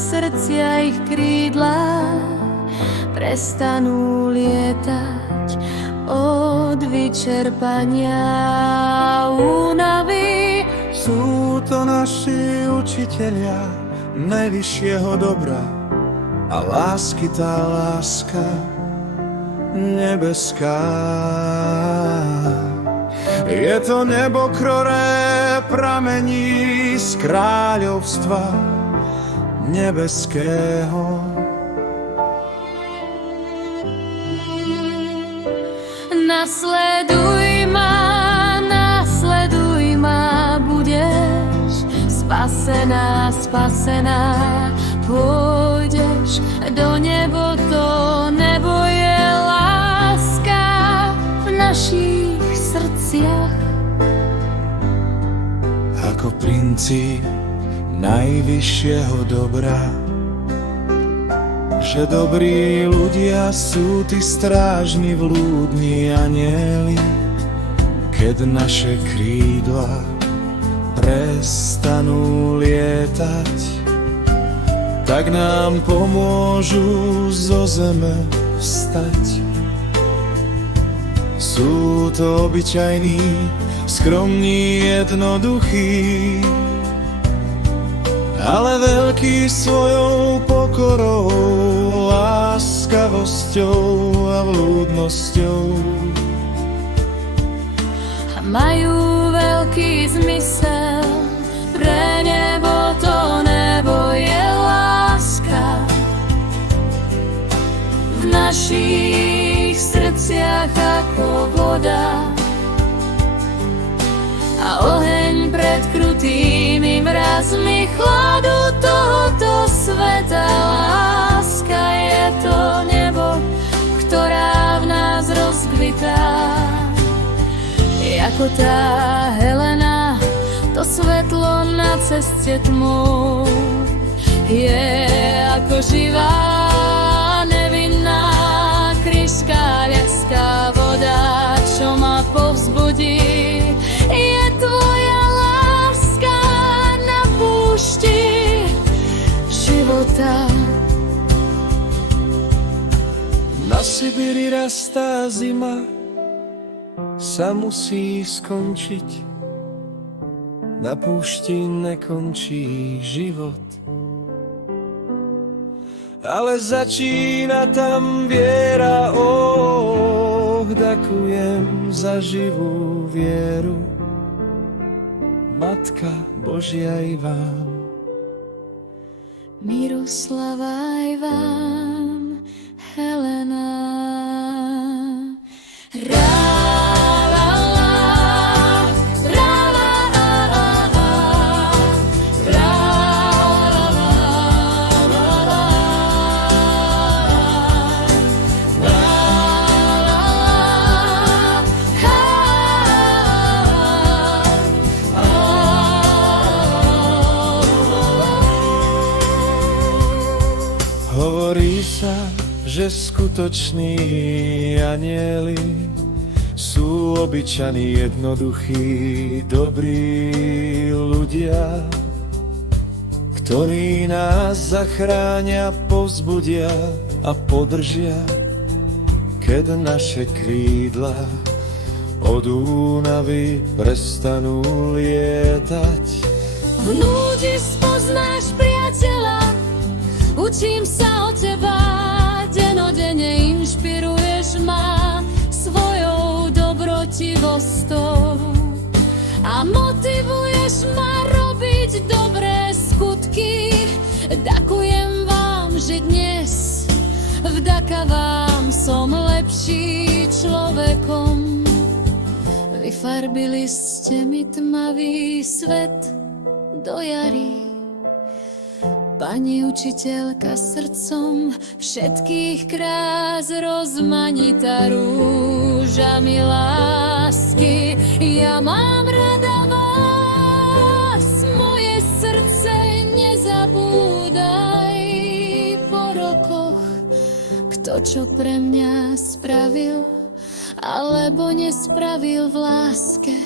srdcia ich krídla prestanú lietať od vyčerpania únavy. Sú to naši učitelia najvyššieho dobra a lásky tá láska nebeská. Je to nebo, ktoré pramení z kráľovstva nebeského. Nasleduj ma, budeš spasená, spasená. Pôjdeš do nebo, to nebo je láska v našich srdciach. Ako princíp najvyššieho dobra, že dobrí ľudia sú tí strážni, vľúdni anjeli. Keď naše krídla prestanú lietať, tak nám pomôžu zo zeme vstať. Sú to obyčajní, skromní, jednoduchí, ale veľký svojou pokorou, láskavosťou a vľúdnosťou. A majú veľký zmysel, pre nebo, to nebo je láska v našich srdciach ako voda a oheň pred krutými mrazmi chladu tohoto sveta. Láska je to nebo, ktorá v nás rozkvitá. Ako tá Helena, to svetlo na ceste tmou. Je ako živá, nevinná, kryžská ľadská voda, čo ma povzbudí. Je tvoja láska na púšti života. Na Sibíri rastá zima, sa musí skončiť. Na púšti nekončí život, ale začína tam viera. Ďakujem za živú vieru, Matka Božia aj vám. Miroslava aj vám, Helena. Hovorí sa, že skutoční anjeli sú obyčaní, jednoduchí, dobrí ľudia, ktorí nás zachránia, povzbudia a podržia, keď naše krídla od únavy prestanú lietať. V núdi spoznáš priateľa, učím sa od teba, denodenne inšpiruješ ma svojou dobrotivosťou a motivuješ ma robiť dobré skutky. Ďakujem vám, že dnes vďaka vám som lepší človekom. Vyfarbili ste mi tmavý svet do jary. Pani učiteľka srdcom všetkých krás, rozmanitá rúžami lásky. Ja mám rada vás, moje srdce, nezabúdaj po rokoch, kto čo pre mňa spravil alebo nespravil v láske.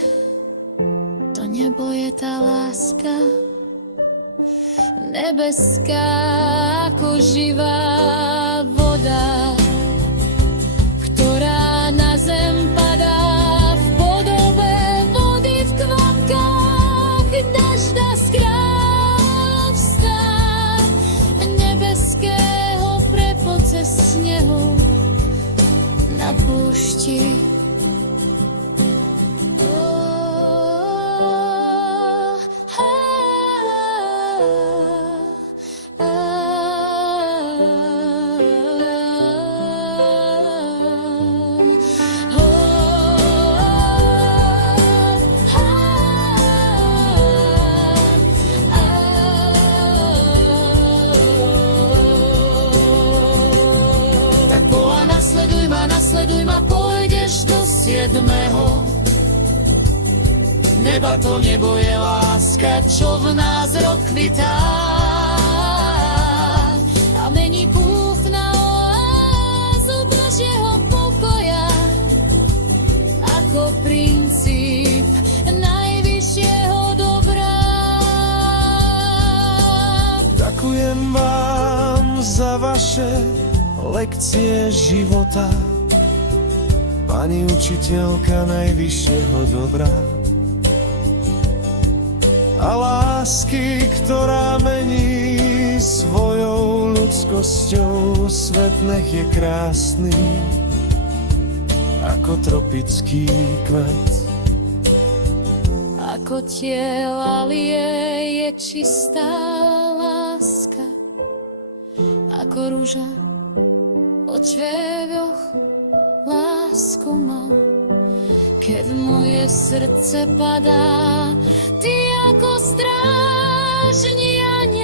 To nebo je tá láska nebeská ako živá voda, ktorá na zem padá v podobe vody v kvapkách dažďa z kráľovstva nebeského prepoce snehu na púšti. Nasleduj ma, pôjdeš do 7. Neba to nebo je láska, čo v nás rozkvitá a mení púch na oázu Božieho pokoja ako princíp najvyššieho dobra. Ďakujem vám za vaše lekcie života, Pani učiteľka najvyššieho dobra a lásky, ktorá mení svojou ľudskosťou svet, nech je krásny ako tropický kvet. Ako tie lalie je čistá láska, ako rúža po črievoch lásku mám, keď moje srdce padá, ty ako strážny aniel